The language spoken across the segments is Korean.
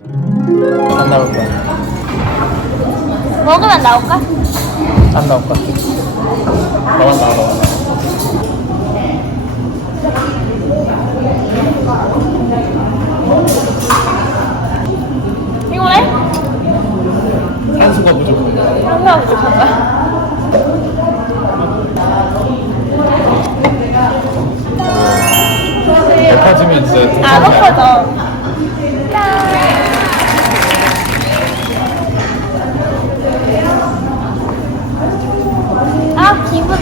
안 나올 거야. 먹으면 나올까? 안 나올 거야. 너만 나와, 너만 나와. 이거래? 한수가 부족해. 한가 부족한 거야? 높아지면 진짜 안 대박이야. 엎어져.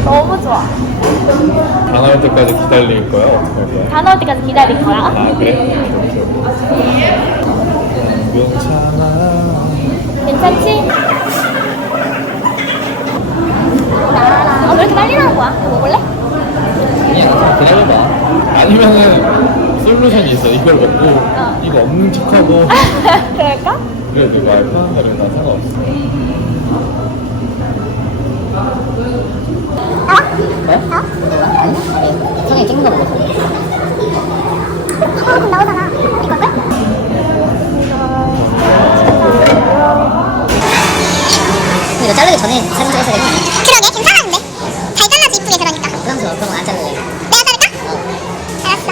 너무 좋아. 다 나올 때까지 기다릴 거야? 어떻게 할 거야? 다 나올 때까지 기다릴 거야. 아, 그래? 괜찮아. 괜찮지? 아, 왜 이렇게 빨리 나온 거야? 이거 먹을래? 그냥 기다려봐. 아니면은 솔루션이 있어. 이걸 먹고 어. 이거 없는 척하고 그럴까? 그래 내가 편한 대로 난 상관없어. 성에 찍는 거 보고 어, 그럼 나오잖아. 이거 자르기 전에 사진 찍었어야 되는? 그러게 괜찮았는데 잘 잘라지 이쁘게 그러니까 부담스러워 그런 건안 자를래 내가 자를까? 알았어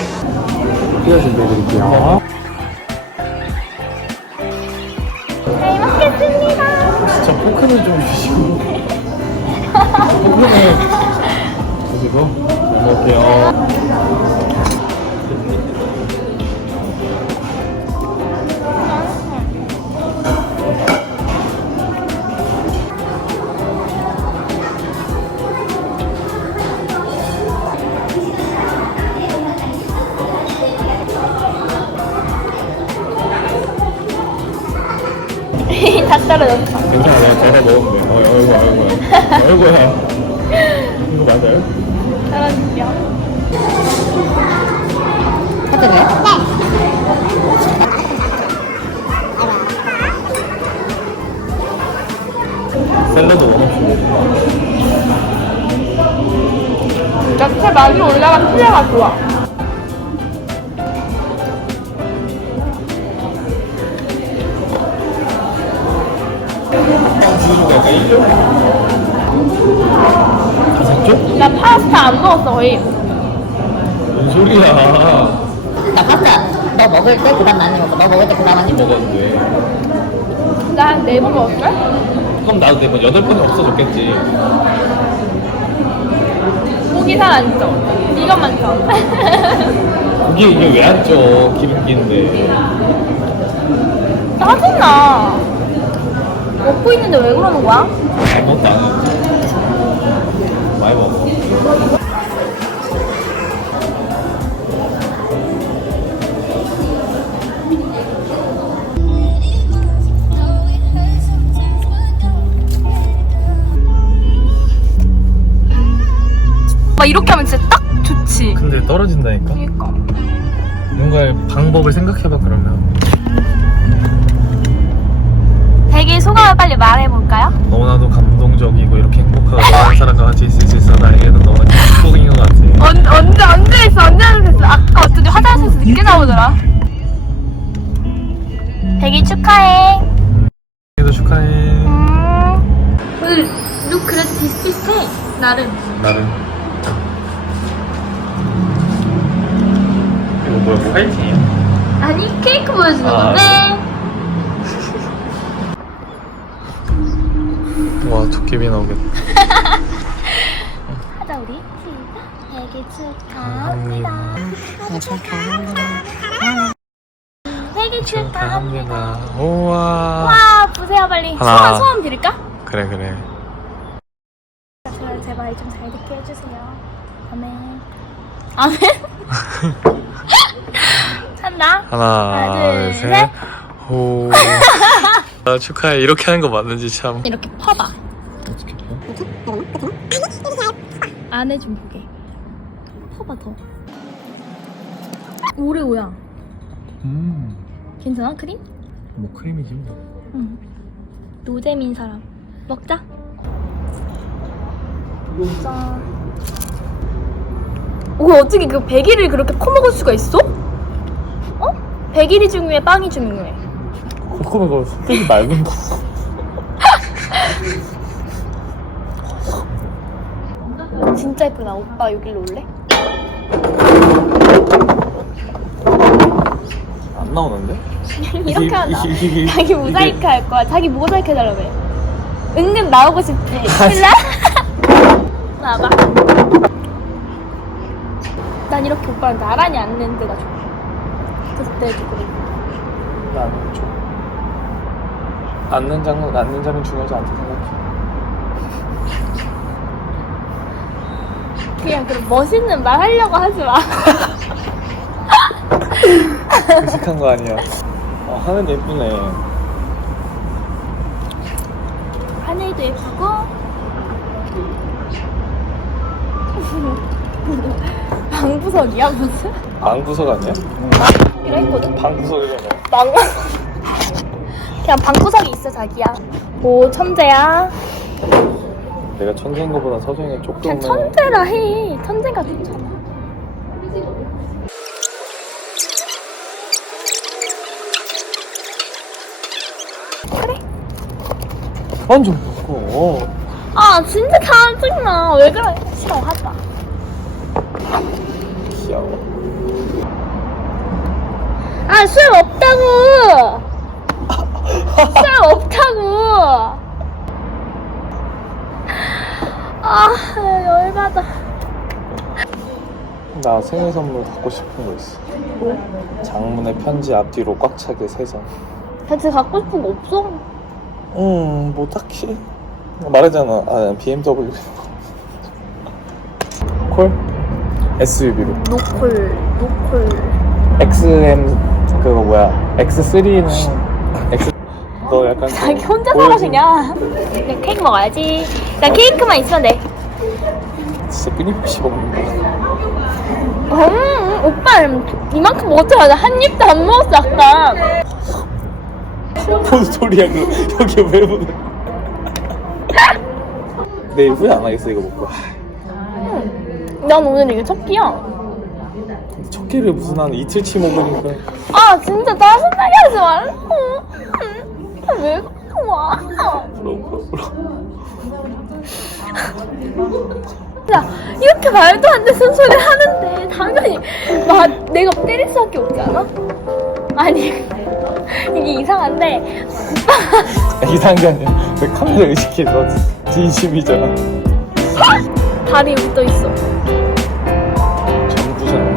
피자 준비해드릴게요. 잘 먹겠습니다. 저 포크는 좀 주시고 포크는 잘 먹을게요. 다 떨어졌어. 괜찮아 내가 저다 먹으면 돼. 어, 어이구 어이구 어이구야. 이거 맞아요? 떨어질게요. 하트 왜? 샐러드 원없이 야채 많이 올라가 피자가 좋아. 수주가 약간 1점? 점? 나 파스타 안 먹었어 거의. 뭔 소리야 나 파스타 너 먹을 때 그다음 나는 먹고 너 먹을 때 그다음 한입 먹어 먹었는데 나한 네 번 먹었걸? 그럼 나도 네번 여덟 번이 없어졌겠지 고기 살안 쪄. 이것만 쪄. 이게 이게 왜 안 쪄? 기름기인데 짜증나. 먹고 있는데 왜 그러는 거야? 안 해. 많이 먹어 막 이렇게 하면 진짜 딱 좋지. 근데 떨어진다니까? 그니까. 뭔가 방법을 생각해봐 그러면 되게 소감을 빨리 말해볼까요? 너무나도 감동적이고 이렇게 행복하고 좋아하는 사람과 같이 있을 수 있어 나에게는 너무 행복인 것 같아 언, 언제, 언제 했어? 언제 했어? 아까 어쩐지 화장실에서 늦게 나오더라. 100일 축하해. 그래도 축하해 음. 오늘 룩 그래도 비슷비슷해. 나름. 나름 이거 뭐야 뭐 화이팅이야? 아니, 케이크 보여주는 아, 건데. 와 도깨비 나오겠다 하자, 우리. 시작. 100일 축하합니다. 생일 축하합니다 100일 축하합니다. 우와 와, 보세요, 빨리. 하나. 소원, 소원 드릴까? 그래 그래 저를 제발 좀 잘 듣게 해주세요. 아멘. 아멘? 찬다. 하나, 하나, 둘, 셋. 호 아, 축하해 이렇게 하는 거 맞는지 참 이렇게 퍼봐. 안에 좀 보게. 퍼봐 더. 오레오야. 음뭐 괜찮아 크림? 크림이지 뭐 응. 노잼인 사람. 먹자. 짠. 오 어떻게 그 100일을 그렇게 퍼먹을 수가 있어? 어? 100일이 중요해 빵이 중요해. 그럼 이거 흑돼지 맑은 진짜 예쁘다. 오빠 여기로 올래? 안 나오는데? 이렇게 이게- 자기 모자이크 할 거야. 자기 모자이크 해달라고 해. 은근 나오고 싶지. 아, 일라? 나와봐. 난 이렇게 오빠랑 나란히 앉는 데가 좋아. 그때도 그래. 나는 좀 앉는 장면 앉는 장면 중요하지 않다 생각해. 그냥 그런 멋있는 말 하려고 하지 마. 의식한 거 아니야. 어, 하늘 예쁘네. 하늘도 예쁘고. 방구석이야 무슨? 방구석 아니야? 이랬거든. 방구석이잖아. 망. 그냥 방구석이 있어 자기야. 오 천재야. 내가 천재인 거보다 서정이 조금 그냥 천재라 해. 천재가 좋잖아. 그래. 완전 무거워. 아 진짜 짜증나. 왜 그래? 싫어 마. 귀여워. 아술 없다고. 술 없다고. 아 열받아. 나 생일 선물 갖고 싶은 거 있어. 장문의 편지 앞뒤로 꽉 차게 세 장. 대체 갖고 싶은 거 없어? 음, 뭐 딱히 말했잖아. 아, BMW. 콜? SUV로. 노콜 노콜. XM 그거 뭐야? X3는 X 너 약간 자기 좀 혼자 살아 보여진- 그냥. 그냥 케이크 먹어야지. 나 케이크만 있으면 돼. 진짜 끊임없이 먹는 거야. 음, 오빠 이만큼 먹었잖아. 나 한 입도 안 먹었어 아까. 뭔 소리야 그 여기 왜 묻어? 내일 후회 안 하겠어 이거 먹고. 난 오늘 이게 첫 끼야. 첫 끼를 무슨 한 이틀치 먹으니까 아 진짜 짜증나게 하지 말라고. 음, 왜 와? 부러워 부러워 부러워. 야 이렇게 말도 안 되는 소리 하는데 당연히 나 내가 때릴 수밖에 없지 않아? 아니 이게 이상한데 이상한 게 아니야. 왜 카메라 의식해? 너 진심이잖아. 다리 웃어 있어. 전부잖아.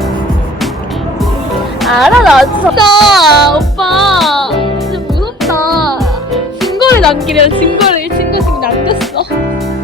알아 나 진짜 오빠 남기려 증거를 증거 지금 남겼어.